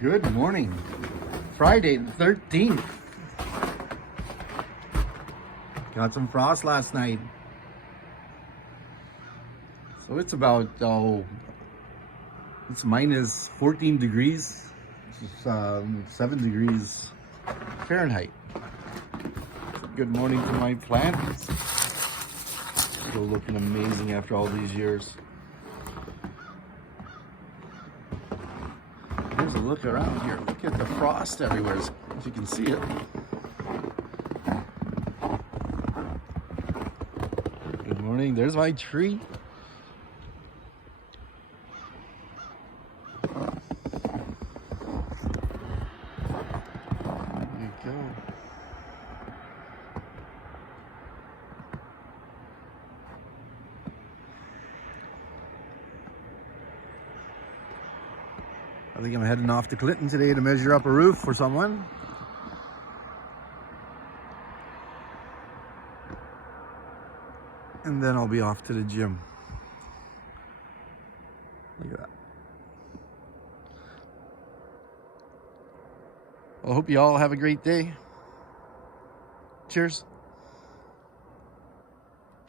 Good morning. Friday the 13th. Got some frost last night. So it's about, it's minus 14 degrees. It's 7 degrees Fahrenheit. Good morning to my plants. Still looking amazing after all these years. Here's a look around here. Look at the frost everywhere, if you can see it. Good morning. There's my tree. There you go. I think I'm heading off to Clinton today to measure up a roof for someone. And then I'll be off to the gym. Look at that. Well, I hope you all have a great day. Cheers.